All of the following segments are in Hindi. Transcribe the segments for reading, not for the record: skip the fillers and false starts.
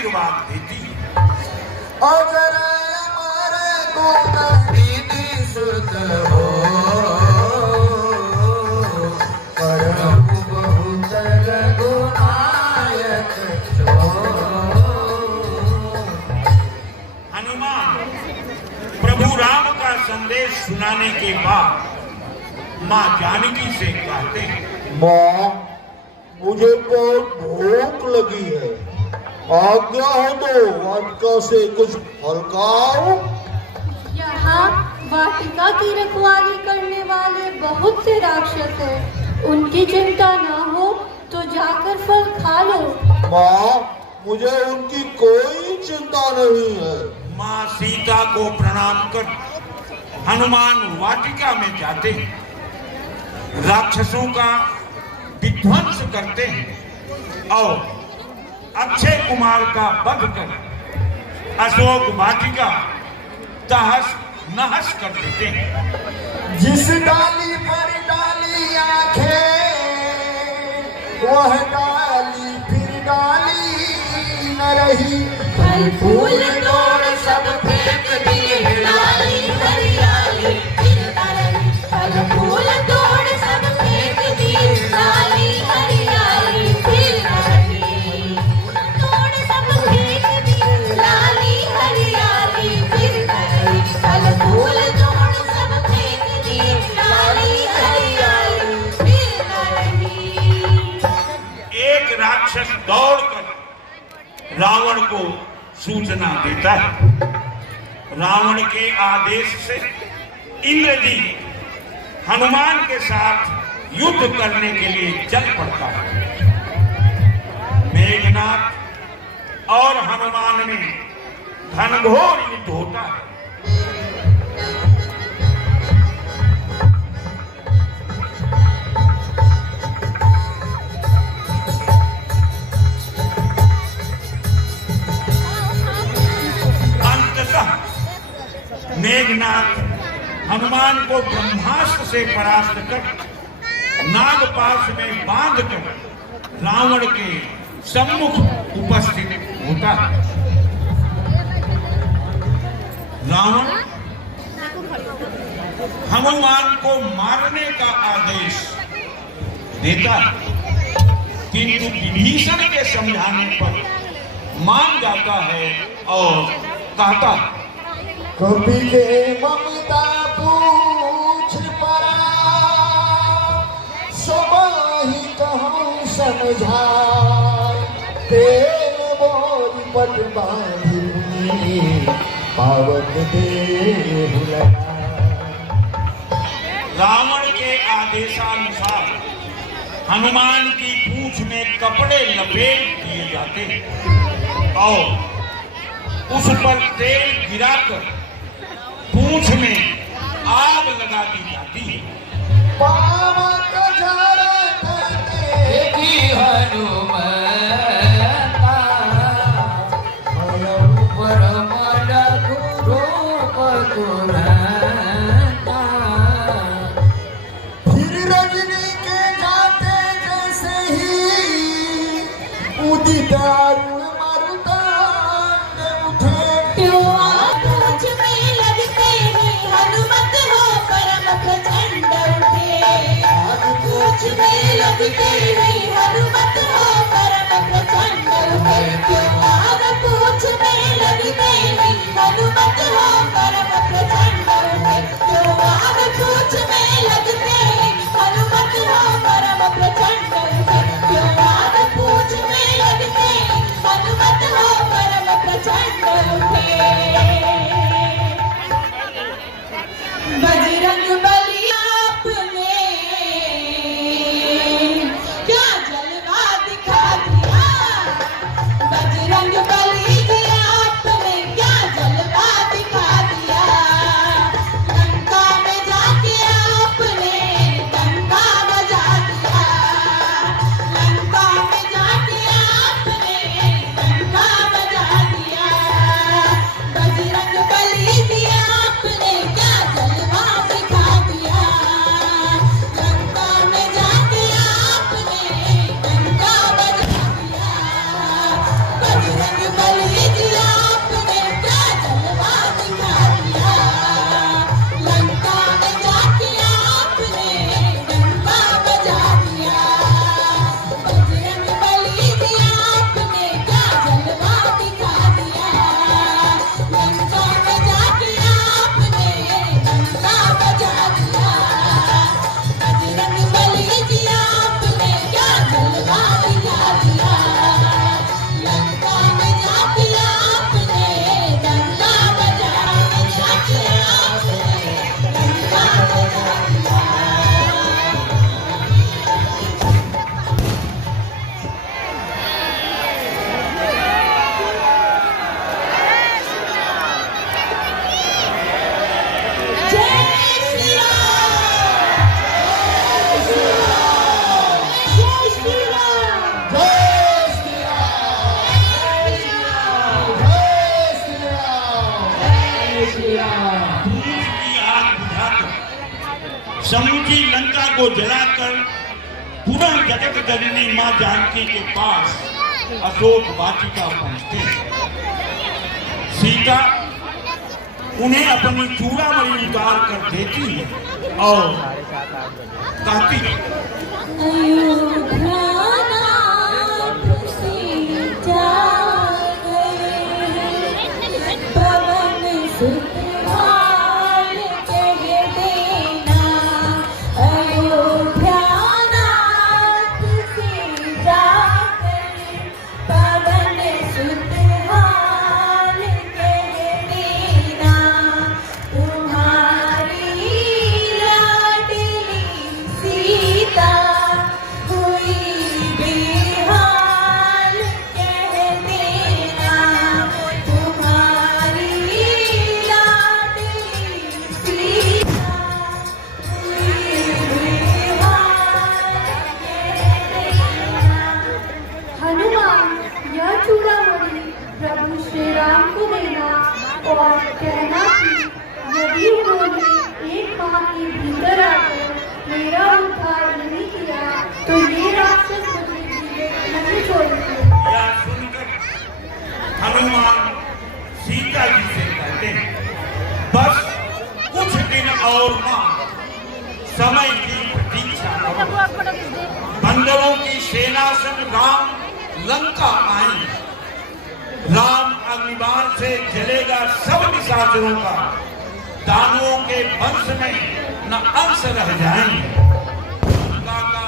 आशीर्वाद देती है। अगर हमारे गुण दीदी सुत हो, परम बहुत रघुनायक छो। हनुमान प्रभु राम का संदेश सुनाने के बाद माँ जानकी से कहते हैं, माँ, मुझे बहुत भूख लगी है, आज्ञा दो वाटिका से कुछ फल खाओ। यहाँ वाटिका की रखवाली करने वाले बहुत से राक्षस हैं, उनकी चिंता न हो तो जाकर फल खा लो। माँ, मुझे उनकी कोई चिंता नहीं है। माँ सीता को प्रणाम कर हनुमान वाटिका में जाते हैं, राक्षसों का विध्वंस करते हैं और अक्षय कुमार का वध कर अशोक वाटिका तहस नहस कर देते हैं। जिस डाली पर डाली आंखें, वह डाली फिर डाली न रही। फल फूल तोड़ सब फेंक दिए, डाली हरियाली फिर न रही। फल फूल तोड़ सब फेंक दिए, डाली हरियाली फिर न रही। तोड़ सब फेंक दिए, डाली हरियाली फिर न रही। फल फूल तोड़ सब फेंक दिए, डाली हरियाली फिर न रही। एक राक्षस दौड़कर रावण को सूचना देता है। रावण के आदेश से इंद्र जी हनुमान के साथ युद्ध करने के लिए चल पड़ता है। मेघनाथ और हनुमान में घनघोर युद्ध होता है। मेघनाथ हनुमान को ब्रह्मास्त्र से परास्त कर नागपाश में बांधकर रावण के सम्मुख उपस्थित होता है। रावण हनुमान को मारने का आदेश देता है, किंतु विभीषण के समझाने पर मान जाता है और कहता है, कभी के ममता पूछ पड़ा, सबाही कहूँ समझा। तेल मोरी पट बांधी, पावक देह लगा। रावण के आदेशानुसार हनुमान की पूंछ में कपड़े लपेट दिए जाते हैं और उस पर तेल गिराकर पूंछ में आग लगा दी जाती है। पावक जरत देखी हनुमंता, भयउ परम लघुरूप तुरंता। फिर रजनी के जाते जैसे ही उदित अरुण मरुतांड उठे। क्यों पूछ में लगते हैं हनुमत हो परम प्रचंड उठे। पूछ में लगते हैं हनुमत हो परम प्रचंड उठे। क्यों आग पूछ में लगते हैं हनुमत हो परम प्रचंड उठे। क्यों आग पूछ में लगते हैं हनुमत हो परम प्रचंड उठे। क्यों आग पूछ में लगते हैं हनुमत हो परम प्रचंड उठे। बजरंग बली आपने क्या जलवा दिखा दिया। बजरंग बली जी आपने क्या जलवा दिखा दिया। लंका में जाके आपने डंका बजा दिया। लंका में जाके आपने डंका बजा दिया। बजरंग बली जी आपने क्या जलवा दिखा दिया। लंका में जाके आपने डंका बजा दिया। बजरंग समूची लंका को जलाकर पुनः जगत जननी मां जानकी के पास अशोक वाटिका पहुंचते हैं। सीता उन्हें अपनी चूड़ामणि उतार कर देती है और कहती है, हनुमान सीता जी से कहते हैं, बस कुछ दिन और मां समय की प्रतीक्षा करो। बंदरों की सेना संग राम लंका आए। राम अग्निबाण से जलेगा सब निशाचरों का, दानवों के वंश में न अंश रह जाएंगे। लंका का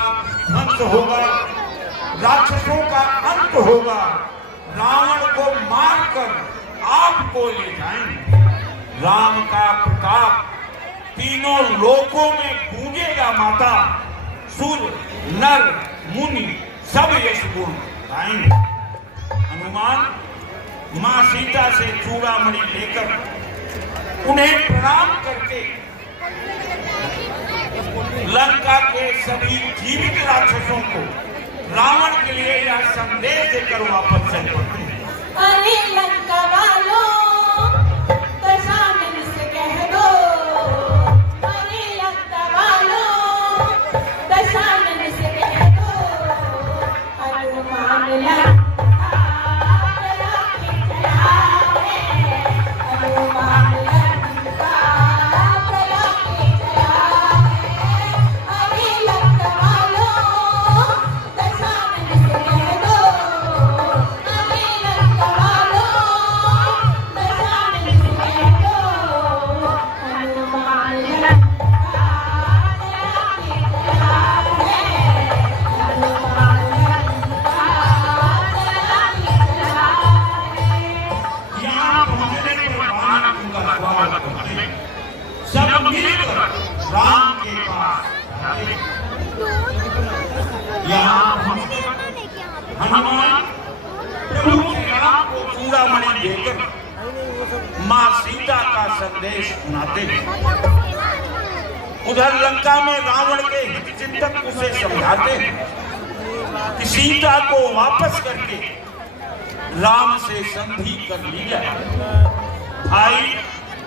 ध्वंस होगा, राक्षसों का अंत होगा, रावण को मारकर आपको ले जाएंगे। राम का प्रताप तीनों लोकों में गूंजेगा माता, सूर्य नर मुनि सब यश गुण गाएंगे। हनुमान मां सीता से चूड़ामणि लेकर उन्हें प्रणाम करके लंका के सभी जीवित राक्षसों को रावण के लिए यह संदेश देकर वापस चल पड़ते हैं। अरे लंका वालों, दशानन से कह दो, अरे लंका वालों, दशानन से कह दो, हनुमान लंका जला के चला है, हनुमान लंका जला के चला है। अरे लंका वालों, दशानन से कह दो, अरे लंका वालों, दशानन से कह दो, हनुमान लंका जला के चला है, हनुमान लंका जला के चला है। यहाँ पहुंचने पर वानर उनका स्वागत करते हैं। सब मिलकर राम के पास जाते हैं। यहाँ पहुंचकर हनुमान प्रभु श्री राम को चूड़ामणि देकर मां सीता का संदेश सुनाते हैं। उधर लंका में रावण के हित चिंतक उसे समझाते हैं कि सीता को वापस करके राम से संधि कर ली जाए। भाई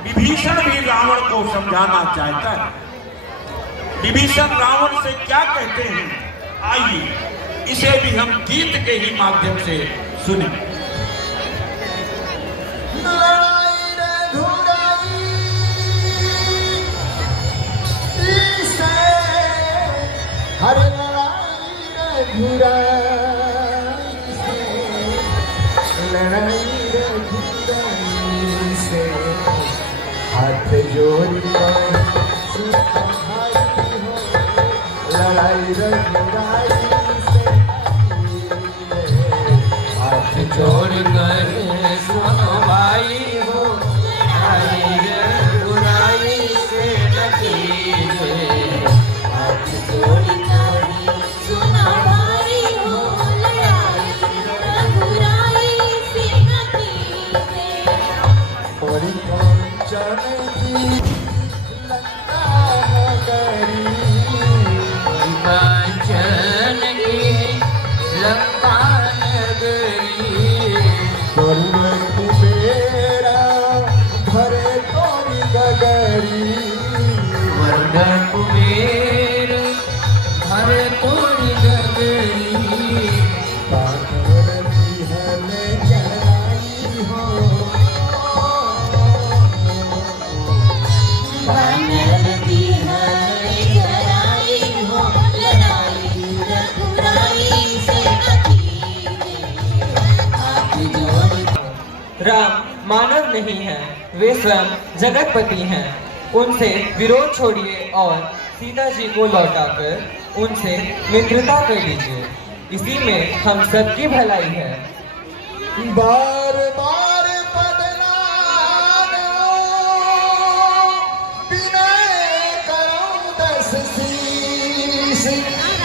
विभीषण भी रावण को समझाना चाहता है। विभीषण रावण से क्या कहते हैं, आइए इसे भी हम गीत के ही माध्यम से सुने। लड़ाई रे धुराई से, हरे लड़ाई रे धुराई से, लड़ाई रे धुराई से, हाथ जोड़ कर सुनो भाई हो, लड़ाई रे धुराई से, हाथ जोड़ कर सुनो भाई हो, लड़ाई रे बुराई से न कीजिए, हाथ जोड़ कर सुना भाई हो, लड़ाई बुराई से न कीजिए। बड़ी कंचन की लंका नगरी, कंचन की लंका नगरी, वरुण कुबेरा भरे तोरी गगरी, वरुण कुबेरा राम मानव नहीं है, वे स्वयं जगतपति हैं। उनसे विरोध छोड़िए और सीता जी को लौटाकर उनसे मित्रता कर लीजिए। इसी में हम सबकी भलाई है। बार बार बदलानो विनय करो दस शीश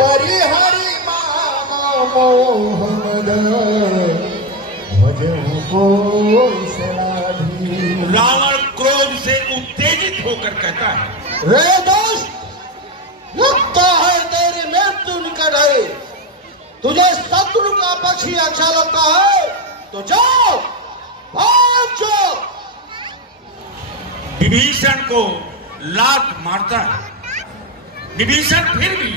परिहरि मामा मोहम्मद भजहु को सलाधी। रावण क्रोध से उत्तेजित होकर कहता है, रे दोस्त, लगता है तेरी मृत्यु निकट है। तुझे शत्रु का पक्षी अच्छा लगता है तो जाओ, भाग जाओ। विभीषण को लात मारता है। विभीषण फिर भी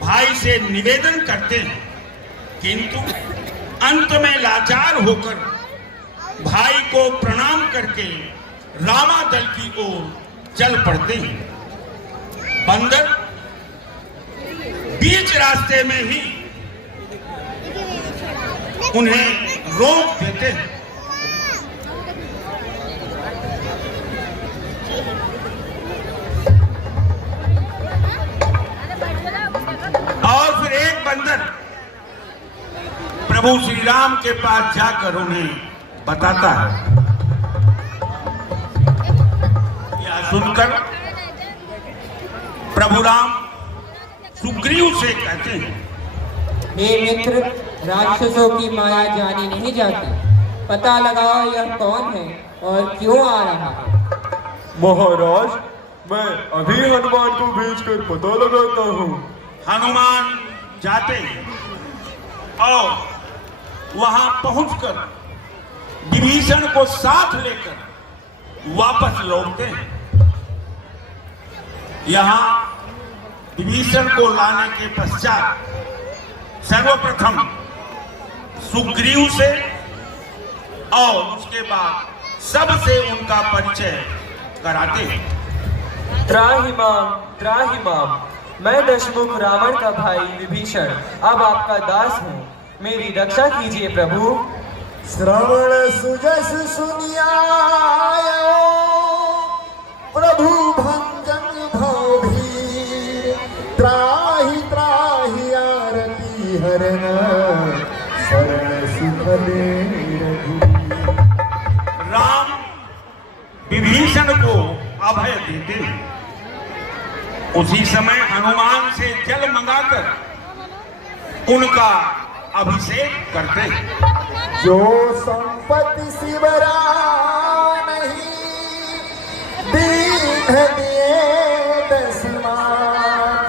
भाई से निवेदन करते हैं, किंतु अंत में लाचार होकर भाई को प्रणाम करके रामादल की ओर चल पड़ते हैं। बंदर बीच रास्ते में ही उन्हें रोक देते हैं। और फिर एक बंदर प्रभु श्री राम के पास जाकर उन्हें बताता है। यह सुनकर प्रभु राम सुग्रीव से कहते हैं, हे मित्र, राक्षसों की माया जानी नहीं जाती। पता लगाओ यह कौन है और क्यों आ रहा है। महाराज, मैं अभी हनुमान को भेजकर पता लगाता हूँ। हनुमान जाते हैं और वहां पहुंचकर विभीषण को साथ लेकर वापस लौटते हैं। यहां विभीषण को लाने के पश्चात सर्वप्रथम सुग्रीव से और उसके बाद सबसे उनका परिचय कराते हैं। त्राहि माम, मैं दशमुख रावण का भाई विभीषण अब आपका दास हूँ। मेरी रक्षा कीजिए प्रभु। श्रवण सुजस सुनियायो प्रभु भंजन भौभीर। त्राहि त्राहि आरती हरण शरण सुख दे रघुवीर। राम विभीषण को अभय देते हैं। उसी समय हनुमान से जल मंगाकर उनका अभिषेक करते हैं। जो संपत्ति शिवरा नहीं दीन दिए दशमाथ,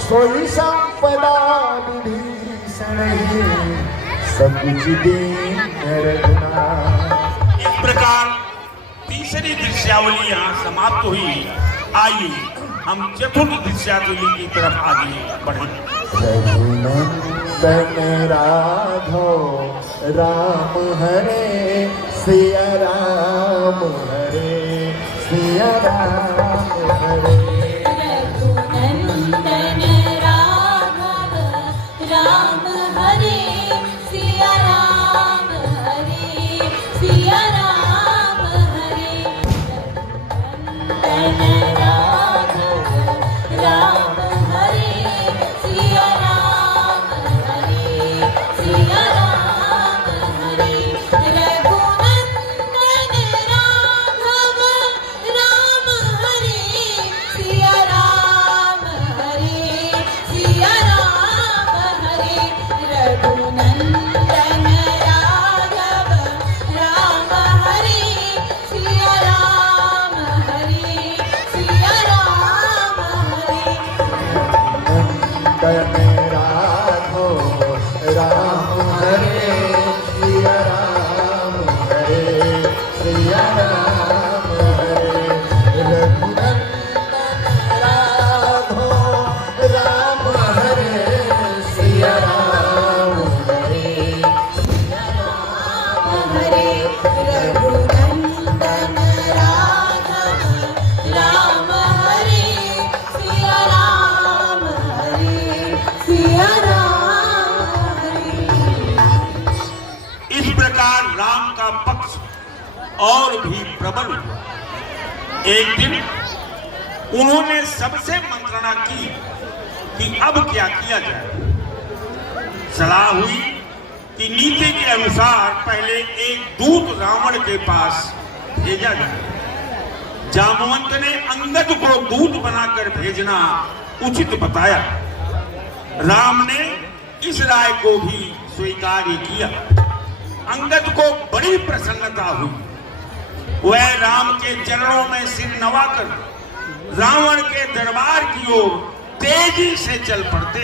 सोई संपदा विभीषण ही सब कुछ दीन रघुनाथ। इस प्रकार तीसरी दृश्यावली यहाँ समाप्त हुई। आइए हम चतुर्थ दृश्यावली की तरफ आगे बढ़ें। रघुनंदन राघव राम हरे सिया राम हरे सिया राम हरे। रघुनंदन राघव राम हरे सिया राम हरे सिया राम हरे। रघुनंदन राघव राम हरे सिया राम हरे सिया राम हरे। रघुनंदन राघव राम हरे सिया राम हरे सिया राम हरे। रघुनंदन राघव राम हरे सिया राम हरे सिया राम हरे। नंदन राघव राम हरे सिया राम हरे सिया राम हरे। रघुनंदन राघव राम हरे सिया राम हरे सिया राम हरे। रघुनंदन राघव राम हरे सिया राम हरे सिया राम हरे। इस प्रकार राम राम का पक्ष और भी प्रबल हुआ। एक दिन उन्होंने सबसे मंत्रणा की कि अब क्या किया जाए। सलाह हुई कि नीति के अनुसार पहले एक दूत रावण के पास भेजा जाए। जामवंत ने अंगद को दूत बनाकर भेजना उचित बताया। राम ने इस राय को भी स्वीकार किया। अंगद को बड़ी प्रसन्नता हुई। वह राम के चरणों में सिर नवाकर रावण के दरबार की ओर तेजी से चल पड़ते।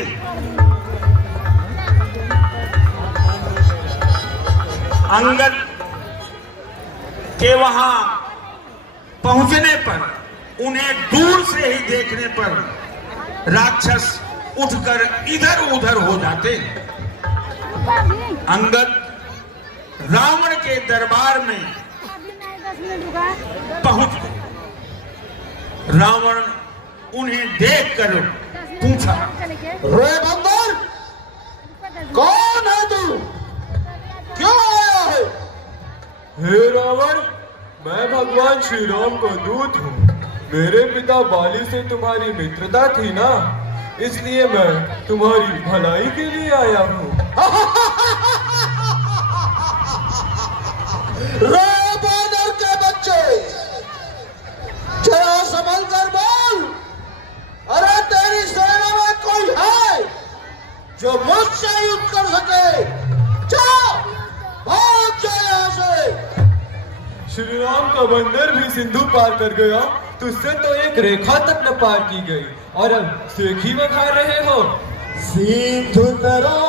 अंगद के वहां पहुंचने पर उन्हें दूर से ही देखने पर राक्षस उठकर इधर उधर हो जाते। अंगद रावण के दरबार में पहुंच गए। रावण उन्हें देखकर पूछा, रे बंदर, कौन है तू? क्यों आया है? हे रावण, मैं भगवान श्री राम का दूत हूँ। मेरे पिता बाली से तुम्हारी मित्रता थी ना, इसलिए मैं तुम्हारी भलाई के लिए आया हूँ। रे बानर के बच्चे, जरा संभल कर बोल। अरे तेरी सेना में कोई है जो मुझसे युद्ध कर सके? जाओ, भाग जाओ यहाँ से। श्री राम का बंदर भी सिंधु पार कर गया, तुझसे तो एक रेखा तक न पार की गई और अब सेखी में खा रहे हो। सिंधु तरो